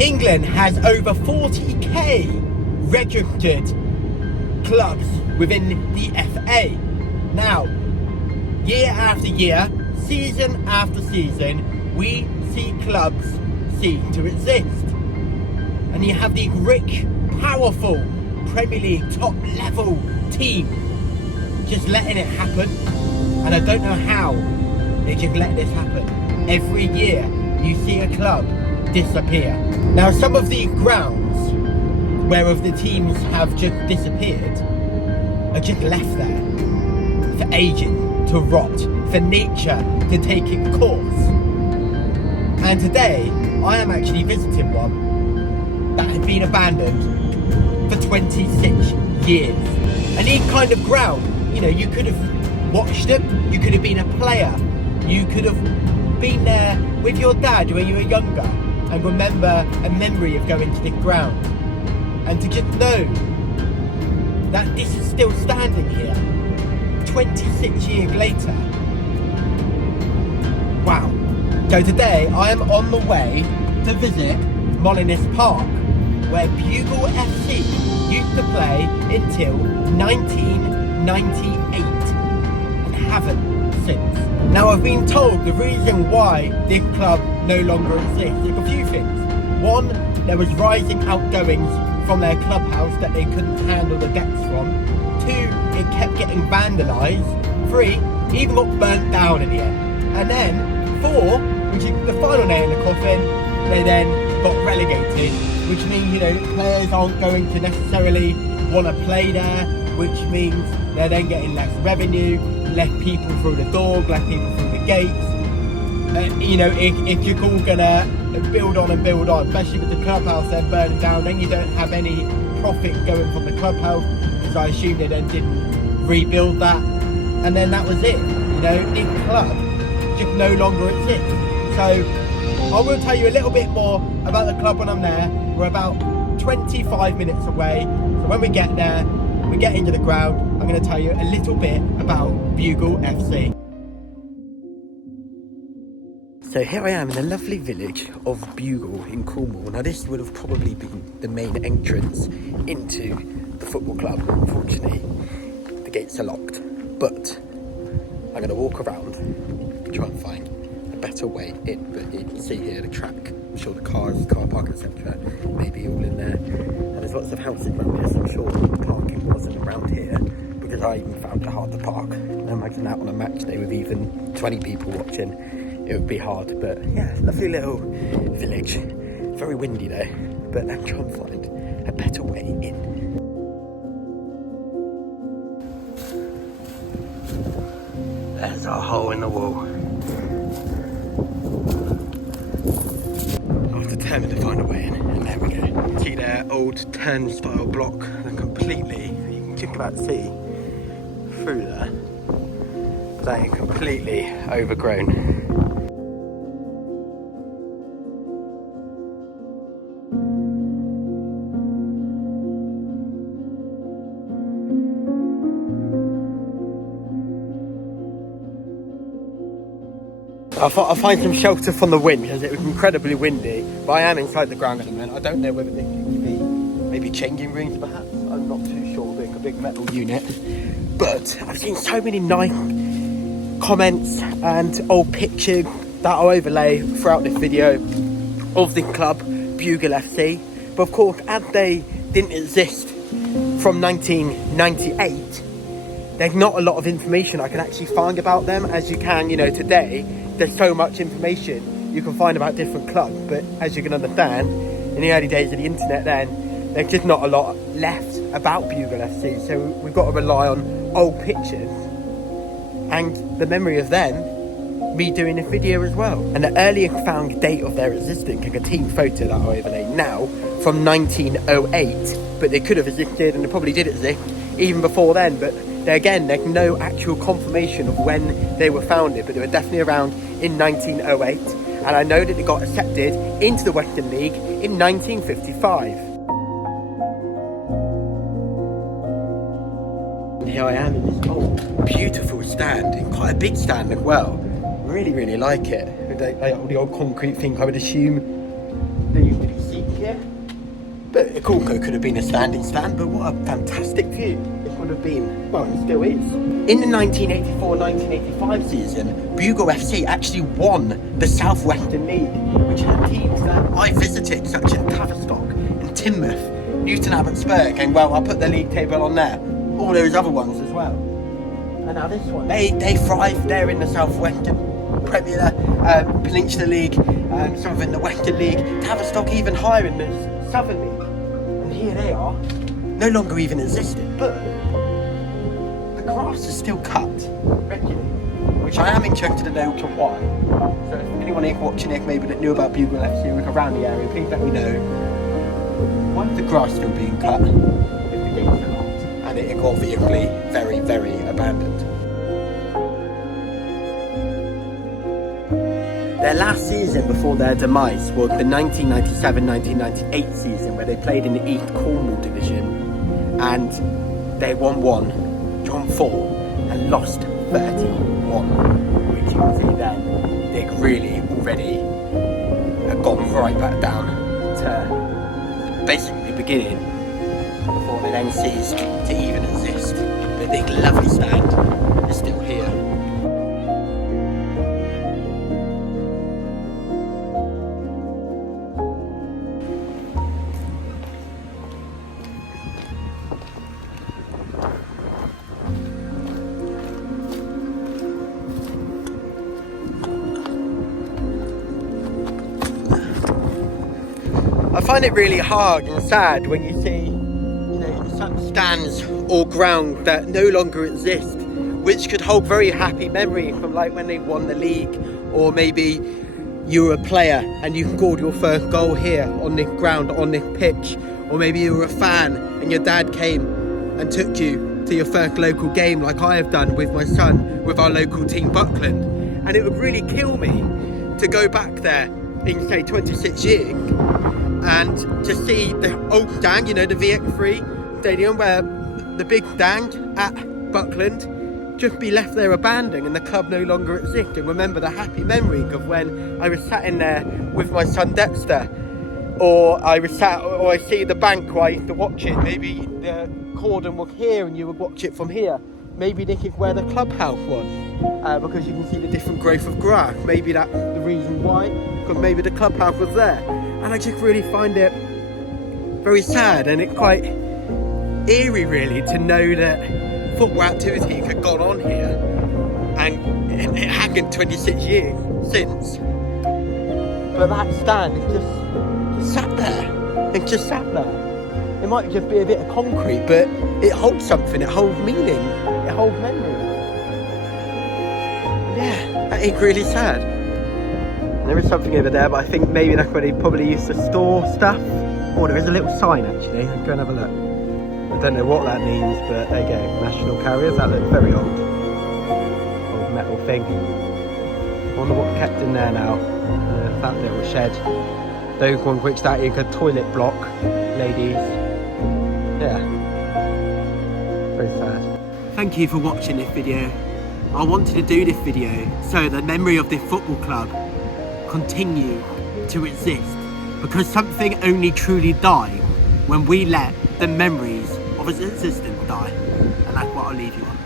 England has over 40k registered clubs within the FA. Now, year after year, season after season, we see clubs cease to exist. And you have the rich, powerful Premier League top level team just letting it happen. And I don't know how they just let this happen. Every year you see a club disappear. Now some of the grounds whereof the teams have just disappeared are just left there for aging to rot, for nature to take its course. And today I am actually visiting one that had been abandoned for 26 years. And these kind of ground, you know, you could have watched them, you could have been a player, you could have been there with your dad when you were younger and remember a memory of going to this ground. And to just know that this is still standing here 26 years later. Wow. So today I am on the way to visit Molinist Park, where Bugle FC used to play until 1998 and haven't since. Now I've been told the reason why this club no longer exists is a few things. One, there was rising outgoings from their clubhouse that they couldn't handle the debts from. Two, it kept getting vandalised. Three, it even got burnt down in the end. And then four, which is the final nail in the coffin, they then got relegated, which means, you know, players aren't going to necessarily want to play there, which means they're then getting less revenue, less people through the door, less people through the gates. You know, if you're all gonna build on and build on, especially with the clubhouse then burning down, then you don't have any profit going from the clubhouse, because I assume they then didn't rebuild that, and then that was it. You know, this club just no longer exists. So I will tell you a little bit more about the club when I'm there. We're about 25 minutes away, so when we get there, we get into the ground, I'm going to tell you a little bit about Bugle FC. So here I am in the lovely village of Bugle in Cornwall. Now this would have probably been the main entrance into the football club. Unfortunately, the gates are locked, but I'm going to walk around, try and find a better way in. But you can see here the track, I'm sure the cars, car park, etc. maybe all in there. And there's lots of houses around here, so I'm sure the parking wasn't around here, because I even found it hard to park. And I imagine that on a match day with even 20 people watching, it would be hard. But yeah, lovely little village. Very windy though, but I'm trying to find a better way in. There's our hole in the wall. I was determined to find a way in, and there we go. See their old turnstile block, and completely, you can just about see through there. They are completely overgrown. I thought I'd find some shelter from the wind because it was incredibly windy, but I am inside the ground at the moment. I don't know whether this could be maybe changing rooms perhaps, I'm not too sure, being a big metal unit. But I've seen so many nice comments and old pictures that I'll overlay throughout this video of the club, Bugle FC. But of course, as they didn't exist from 1998, there's not a lot of information I can actually find about them, as you can, you know, today. There's so much information you can find about different clubs, but as you can understand, in the early days of the internet then, there's just not a lot left about Bugle FC, so we've got to rely on old pictures and the memory of them, me doing this video as well. And the earliest found date of their existence is a team photo that I overlay now from 1908, but they could have existed, and they probably did exist even before then, but again, there's no actual confirmation of when they were founded, but they were definitely around in 1908, and I know that they got accepted into the Western League in 1955. And here I am in this beautiful stand, and quite a big stand as well. Really, really like it. With the old concrete thing, I would assume they usually seat here. But it also could have been a standing stand, but what a fantastic view it would have been. Well, it still is. In the 1984-1985 season, Bugle FC actually won the South Western League, which had teams that I visited, such as Tavistock and Teignmouth, Newton Abbotsburg, and well, I'll put the league table on there. All those other ones as well. And now this one, they thrive. They're in the South Western Premier, Peninsula League, some of in the Western League, Tavistock even higher in the Southern League. And here they are, no longer even existing, but the grass is still cut regularly, which I am interested to know to why. So if anyone here watching it maybe that knew about Bugle FC or around the area, please let me know. Why is the grass still being cut if the gates are locked? And it got obviously very, very abandoned. Their last season before their demise was the 1997-1998 season, where they played in the East Cornwall division, and they won 1, drawn 4, and lost 31, which you can see then they'd really already gone right back down to basically the beginning before they then ceased to even exist. The big lovely stand is still here. I find it really hard and sad when you see, such stands or ground that no longer exist, which could hold very happy memory from like when they won the league, or maybe you were a player and you scored your first goal here on this ground, on this pitch, or maybe you were a fan and your dad came and took you to your first local game, like I have done with my son, with our local team Buckland. And it would really kill me to go back there in say 26 years and to see the old stand, the VX3 stadium, where the big stand at Buckland just be left there abandoned and the club no longer exists, and remember the happy memory of when I was sat in there with my son Dexter, or I see the bank where I used to watch it. Maybe the cordon was here and you would watch it from here. Maybe this is where the clubhouse was, because you can see the different growth of grass. Maybe that's the reason why, because maybe the clubhouse was there. And I just really find it very sad, and it's quite eerie really to know that football activity had gone on here, and it hadn't 26 years since. But that stand is just sat there. It's just sat there. It might just be a bit of concrete, but it holds something, it holds meaning, it holds memory. Yeah, that is really sad. There is something over there, but I think maybe that's where they probably used to store stuff. Oh, there is a little sign actually. Let's go and have a look. I don't know what that means, but there you go. National Carriers. That looks very old. Old metal thing. I wonder what's kept in there now. That little shed. Those ones which that is a toilet block, ladies. Yeah. Very sad. Thank you for watching this video. I wanted to do this video so the memory of this football club continue to exist, because something only truly dies when we let the memories of its existence die, and that's what I'll leave you on.